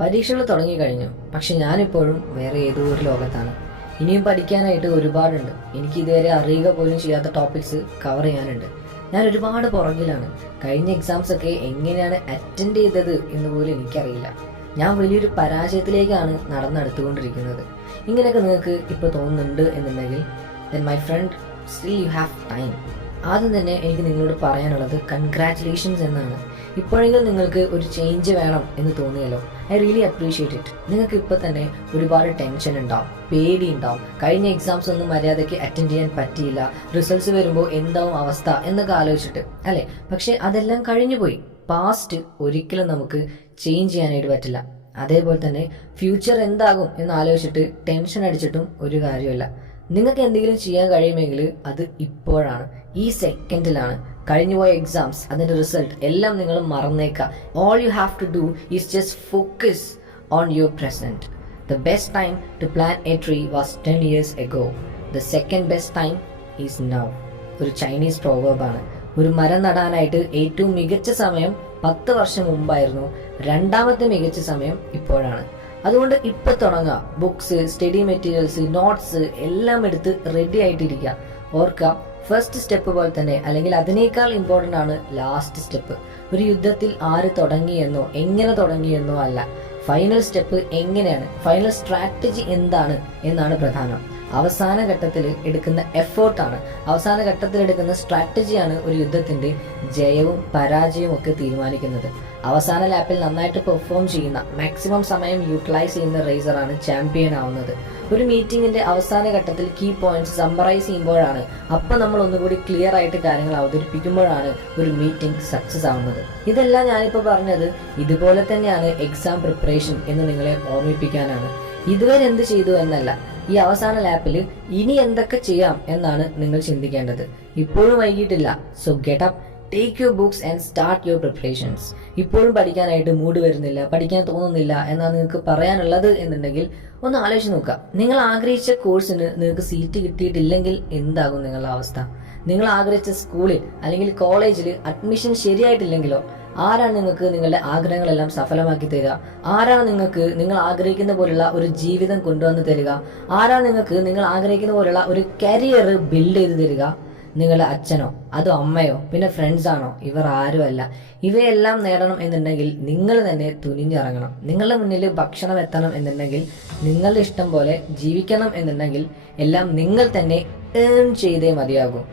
പരീക്ഷകൾ തുടങ്ങിക്കഴിഞ്ഞു. പക്ഷെ ഞാനിപ്പോഴും വേറെ ഏതോ ഒരു ലോകത്താണ്. ഇനിയും പഠിക്കാനായിട്ട് ഒരുപാടുണ്ട്. എനിക്ക് ഇതുവരെ അറിയുക പോലും ചെയ്യാത്ത ടോപ്പിക്സ് കവർ ചെയ്യാനുണ്ട്. ഞാൻ ഒരുപാട് പുറകിലാണ്. കഴിഞ്ഞ എക്സാംസ് ഒക്കെ എങ്ങനെയാണ് അറ്റൻഡ് ചെയ്തത് എന്ന് പോലും എനിക്കറിയില്ല. ഞാൻ വലിയൊരു പരാജയത്തിലേക്കാണ് നടന്നെടുത്തുകൊണ്ടിരിക്കുന്നത്. ഇങ്ങനെയൊക്കെ നിങ്ങൾക്ക് ഇപ്പോൾ തോന്നുന്നുണ്ട് എന്നുണ്ടെങ്കിൽ then my friend, still you have time. ആദ്യം തന്നെ എനിക്ക് നിങ്ങളോട് പറയാനുള്ളത് കൺഗ്രാറ്റുലേഷൻസ് എന്നാണ്. ഇപ്പോഴെങ്കിലും നിങ്ങൾക്ക് ഒരു ചേഞ്ച് വേണം എന്ന് തോന്നിയല്ലോ. I really appreciate it. നിങ്ങൾക്ക് ഇപ്പോൾ തന്നെ ഒരുപാട് ടെൻഷൻ ഉണ്ടാവും, പേടി ഉണ്ടാവും. കഴിഞ്ഞ എക്സാംസ് ഒന്നും മര്യാദയ്ക്ക് അറ്റൻഡ് ചെയ്യാൻ പറ്റിയില്ല, റിസൾട്ട്സ് വരുമ്പോൾ എന്താവും അവസ്ഥ എന്നൊക്കെ ആലോചിച്ചിട്ട് അല്ലേ. പക്ഷെ അതെല്ലാം കഴിഞ്ഞു പോയി. പാസ്റ്റ് ഒരിക്കലും നമുക്ക് ചേഞ്ച് ചെയ്യാനായിട്ട് പറ്റില്ല. അതേപോലെ തന്നെ ഫ്യൂച്ചർ എന്താകും എന്ന് ആലോചിച്ചിട്ട് ടെൻഷൻ അടിച്ചിട്ടും ഒരു കാര്യമില്ല. നിങ്ങൾക്ക് എന്തെങ്കിലും ചെയ്യാൻ കഴിയുമെങ്കിൽ അത് ഇപ്പോഴാണ്, ഈ സെക്കൻഡിലാണ്. കഴിഞ്ഞുപോയ എക്സാംസ്, അതിന്റെ റിസൾട്ട് എല്ലാം നിങ്ങൾ മറന്നേക്കാം. All you have to do is just focus on your present. The best time to plan a tree was 10 years ago. The second best time is now. ഒരു ചൈനീസ് പ്രോവർബാണ്. ഒരു മരം നടാനായിട്ട് ഏറ്റവും മികച്ച സമയം 10 വർഷം മുമ്പായിരുന്നു. രണ്ടാമത്തെ മികച്ച സമയം ഇപ്പോഴാണ്. അതുകൊണ്ട് ഇപ്പൊ തുടങ്ങുക. ബുക്സ്, സ്റ്റഡി മെറ്റീരിയൽസ്, നോട്ട്സ് എല്ലാം എടുത്ത് റെഡി ആയിട്ടിരിക്കുക. ഓർക്കുക, ഫസ്റ്റ് സ്റ്റെപ്പ് പോലെ തന്നെ അല്ലെങ്കിൽ അതിനേക്കാൾ ഇമ്പോർട്ടൻ്റ് ആണ് ലാസ്റ്റ് സ്റ്റെപ്പ്. ഒരു യുദ്ധത്തിൽ ആര് തുടങ്ങിയെന്നോ എങ്ങനെ തുടങ്ങിയെന്നോ അല്ല, ഫൈനൽ സ്റ്റെപ്പ് എങ്ങനെയാണ്, ഫൈനൽ സ്ട്രാറ്റജി എന്താണ് എന്നാണ് പ്രധാനം. അവസാന ഘട്ടത്തിൽ എടുക്കുന്ന എഫേർട്ടാണ്, അവസാന ഘട്ടത്തിൽ എടുക്കുന്ന സ്ട്രാറ്റജിയാണ് ഒരു യുദ്ധത്തിന്റെ ജയവും പരാജയവും ഒക്കെ തീരുമാനിക്കുന്നത്. അവസാന ലാപ്പിൽ നന്നായിട്ട് പെർഫോം ചെയ്യുന്ന, മാക്സിമം സമയം യൂട്ടിലൈസ് ചെയ്യുന്ന റേസറാണ് ചാമ്പ്യൻ ആവുന്നത്. ഒരു മീറ്റിംഗിന്റെ അവസാന ഘട്ടത്തിൽ കീ പോയിന്റ്സ് സമ്മറൈസ് ചെയ്യുമ്പോഴാണ്, അപ്പം നമ്മൾ ഒന്നുകൂടി ക്ലിയർ ആയിട്ട് കാര്യങ്ങൾ അവതരിപ്പിക്കുമ്പോഴാണ് ഒരു മീറ്റിംഗ് സക്സസ് ആവുന്നത്. ഇതെല്ലാം ഞാനിപ്പോൾ പറഞ്ഞത് ഇതുപോലെ തന്നെയാണ് എക്സാം പ്രിപ്പറേഷൻ എന്ന് നിങ്ങളെ ഓർമ്മിപ്പിക്കാനാണ്. ഇതുവരെ എന്ത് ചെയ്തു എന്നല്ല, ഈ അവസാന ലാപ്പിൽ ഇനി എന്തൊക്കെ ചെയ്യാം എന്നാണ് നിങ്ങൾ ചിന്തിക്കേണ്ടത്. ഇപ്പോഴും വൈകിട്ടില്ല. So get up, take your books and start your preparations. ഇപ്പോഴും പഠിക്കാനായിട്ട് മൂഡ് വരുന്നില്ല, പഠിക്കാൻ തോന്നുന്നില്ല എന്നാണ് നിങ്ങൾക്ക് പറയാനുള്ളത് എന്നുണ്ടെങ്കിൽ ഒന്ന് ആലോചിച്ച് നോക്കുക. നിങ്ങൾ ആഗ്രഹിച്ച കോഴ്സിന് നിങ്ങൾക്ക് സീറ്റ് കിട്ടിയിട്ടില്ലെങ്കിൽ എന്താകും നിങ്ങളുടെ അവസ്ഥ? നിങ്ങൾ ആഗ്രഹിച്ച സ്കൂളിൽ അല്ലെങ്കിൽ കോളേജിൽ അഡ്മിഷൻ ശരിയായിട്ടില്ലെങ്കിലോ? ആരാണ് നിങ്ങൾക്ക് നിങ്ങളുടെ ആഗ്രഹങ്ങളെല്ലാം സഫലമാക്കി തരിക? ആരാണ് നിങ്ങൾക്ക് നിങ്ങൾ ആഗ്രഹിക്കുന്ന പോലുള്ള ഒരു ജീവിതം കൊണ്ടുവന്ന് തരിക? ആരാണ് നിങ്ങൾക്ക് നിങ്ങൾ ആഗ്രഹിക്കുന്ന പോലുള്ള ഒരു കരിയർ ബിൽഡ് ചെയ്ത് തരിക? നിങ്ങളുടെ അച്ഛനോ അതോ അമ്മയോ പിന്നെ ഫ്രണ്ട്സാണോ? ഇവർ ആരുമല്ല. ഇവയെല്ലാം നേടണം എന്നുണ്ടെങ്കിൽ നിങ്ങൾ തന്നെ തുനിഞ്ഞിറങ്ങണം. നിങ്ങളുടെ മുന്നിൽ ഭക്ഷണം എത്തണം എന്നുണ്ടെങ്കിൽ, നിങ്ങളുടെ ഇഷ്ടം പോലെ ജീവിക്കണം എന്നുണ്ടെങ്കിൽ എല്ലാം നിങ്ങൾ തന്നെ ഏൺ ചെയ്തേ മതിയാകും.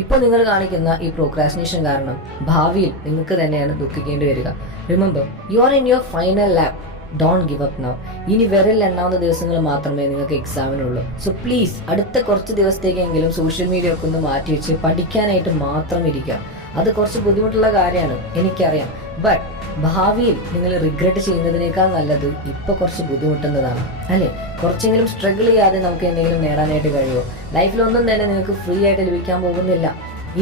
ഇപ്പൊ നിങ്ങൾ കാണിക്കുന്ന ഈ പ്രോക്രാസ്റ്റിനേഷൻ കാരണം ഭാവിയിൽ നിങ്ങൾക്ക് തന്നെയാണ് ദുഃഖിക്കേണ്ടി വരിക. Remember, you are in your final lap. Don't give up now. ഇനി വിരൽ എണ്ണാവുന്ന ദിവസങ്ങൾ മാത്രമേ നിങ്ങൾക്ക് എക്സാമിനുള്ളൂ. സോ പ്ലീസ് അടുത്ത കുറച്ച് ദിവസത്തേക്കെങ്കിലും സോഷ്യൽ മീഡിയ ഒക്കെ ഒന്ന് മാറ്റി വെച്ച് പഠിക്കാനായിട്ട് മാത്രം ഇരിക്കുക. അത് കുറച്ച് ബുദ്ധിമുട്ടുള്ള കാര്യമാണ്, എനിക്കറിയാം. ബട്ട് ഭാവിയിൽ നിങ്ങൾ റിഗ്രറ്റ് ചെയ്യുന്നതിനേക്കാൾ നല്ലത് ഇപ്പൊ കുറച്ച് ബുദ്ധിമുട്ടുന്നതാണ്, അല്ലേ? കുറച്ചെങ്കിലും സ്ട്രഗിൾ ചെയ്യാതെ നമുക്ക് എന്തെങ്കിലും നേടാനായിട്ട് കഴിയുമോ? ലൈഫിലൊന്നും തന്നെ നിങ്ങൾക്ക് ഫ്രീ ആയിട്ട് ലഭിക്കാൻ പോകുന്നില്ല.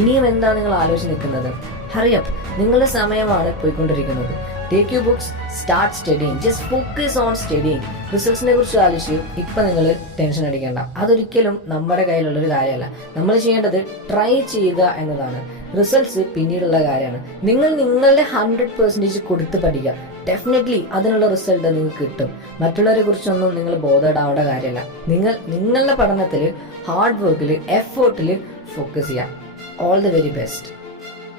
ഇനിയും എന്താണ് നിങ്ങൾ ആലോചിച്ച് നിൽക്കുന്നത്? ഹറിയപ്പ്, നിങ്ങളുടെ സമയമാണ് പോയിക്കൊണ്ടിരിക്കുന്നത്. Take you books, start studying. Just focus on studying. റിസൾട്ട്സിനെ കുറിച്ച് ആലോചിച്ച് ഇപ്പം നിങ്ങൾ ടെൻഷൻ അടിക്കേണ്ട. അതൊരിക്കലും നമ്മുടെ കയ്യിലുള്ളൊരു കാര്യമല്ല. നമ്മൾ ചെയ്യേണ്ടത് ട്രൈ ചെയ്യുക എന്നതാണ്. റിസൾട്ട്സ് പിന്നീടുള്ള കാര്യമാണ്. നിങ്ങൾ നിങ്ങളുടെ 100% കൊടുത്ത് പഠിക്കുക. ഡെഫിനറ്റ്ലി അതിനുള്ള റിസൾട്ട് നിങ്ങൾക്ക് കിട്ടും. മറ്റുള്ളവരെ കുറിച്ചൊന്നും നിങ്ങൾ ബോധേഡാവേണ്ട കാര്യമല്ല. നിങ്ങൾ നിങ്ങളുടെ പഠനത്തിൽ, ഹാർഡ് വർക്കിൽ, എഫേർട്ടിൽ ഫോക്കസ് ചെയ്യുക. All the very best.